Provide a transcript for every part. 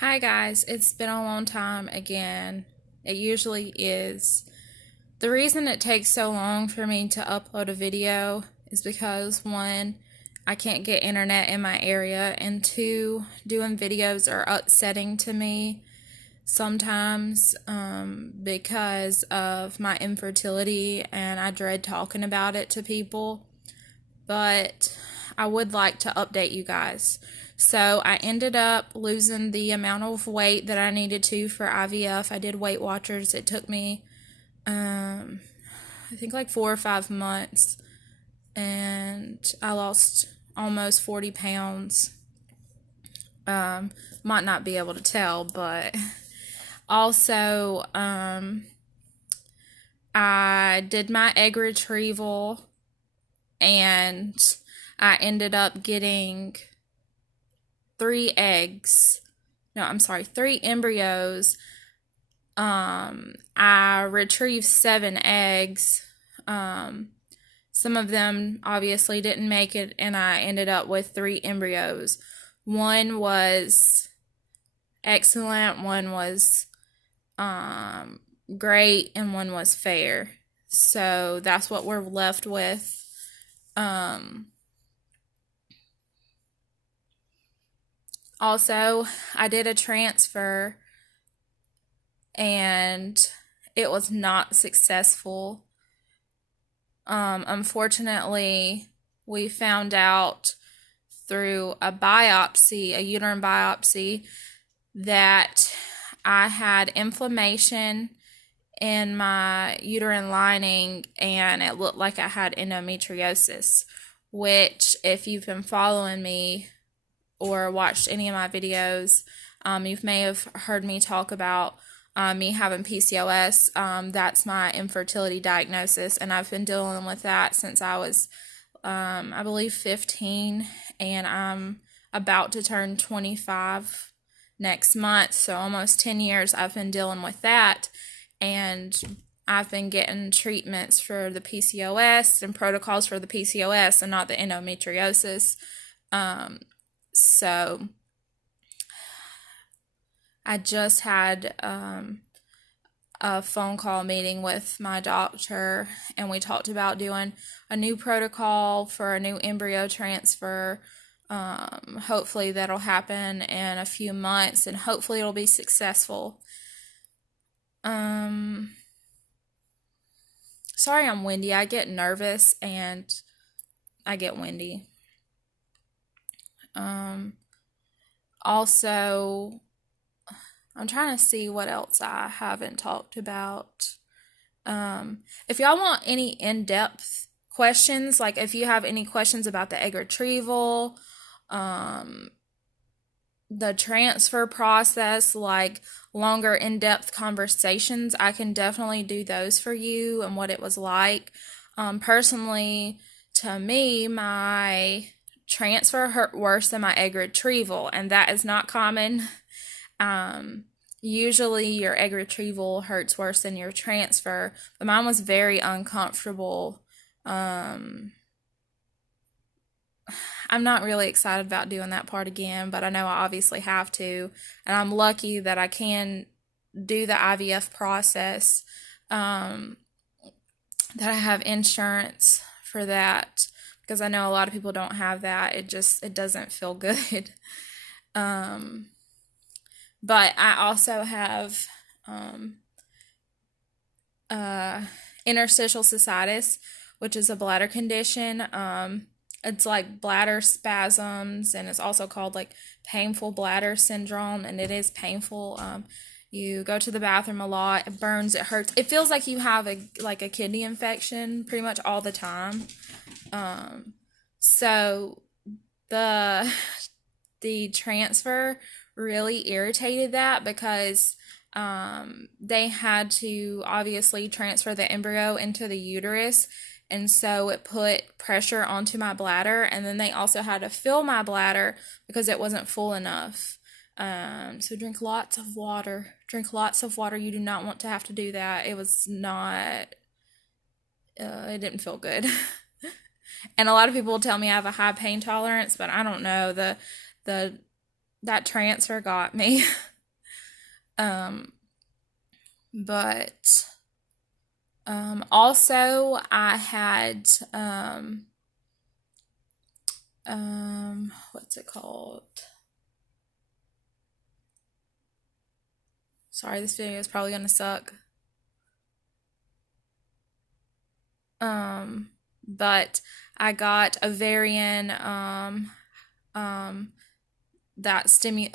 Hi guys, it's been a long time again. It usually is. The reason it takes so long for me to upload a video is because one, I can't get internet in my area, and two, doing videos are upsetting to me sometimes because of my infertility and I dread talking about it to people. But I would like to update you guys. So I ended up losing the amount of weight that I needed to for IVF. I did Weight Watchers. It took me, I think, like 4 or 5 months, and I lost almost 40 pounds. Might not be able to tell, but also I did my egg retrieval, and I ended up getting 3 embryos. I retrieved 7 eggs. Some of them obviously didn't make it, and I ended up with 3 embryos. One was excellent, one was great, and one was fair. So that's what we're left with. Also, I did a transfer and it was not successful. Unfortunately, we found out through a biopsy, a uterine biopsy, that I had inflammation in my uterine lining and it looked like I had endometriosis, which, if you've been following me or watched any of my videos, you may have heard me talk about me having PCOS. That's my infertility diagnosis, and I've been dealing with that since I was, I believe, 15, and I'm about to turn 25 next month, so almost 10 years I've been dealing with that, and I've been getting treatments for the PCOS and protocols for the PCOS and not the endometriosis. So I just had a phone call meeting with my doctor, and we talked about doing a new protocol for a new embryo transfer. Hopefully that'll happen in a few months, and hopefully it'll be successful. Sorry I'm windy. I get nervous and I get windy. Also, I'm trying to see what else I haven't talked about. If y'all want any in-depth questions, like if you have any questions about the egg retrieval, the transfer process, like longer in-depth conversations, I can definitely do those for you and what it was like. Personally, to me, my transfer hurt worse than my egg retrieval, and that is not common. Usually your egg retrieval hurts worse than your transfer, but mine was very uncomfortable. I'm not really excited about doing that part again, but I know I obviously have to, and I'm lucky that I can do the IVF process, that I have insurance for that, because I know a lot of people don't have that. It doesn't feel good. But I also have interstitial cystitis, which is a bladder condition. It's like bladder spasms, and it's also called like painful bladder syndrome, and it is painful. You go to the bathroom a lot, it burns, it hurts. It feels like you have a kidney infection pretty much all the time. So the transfer really irritated that, because they had to obviously transfer the embryo into the uterus, and so it put pressure onto my bladder, and then they also had to fill my bladder because it wasn't full enough. So drink lots of water. Drink lots of water. You do not want to have to do that. It was not, it didn't feel good. And a lot of people will tell me I have a high pain tolerance, but I don't know. That transfer got me. But also I had what's it called? Sorry, this video is probably gonna suck. But I got ovarian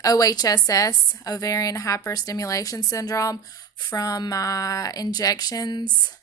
OHSS, ovarian hyperstimulation syndrome, from my injections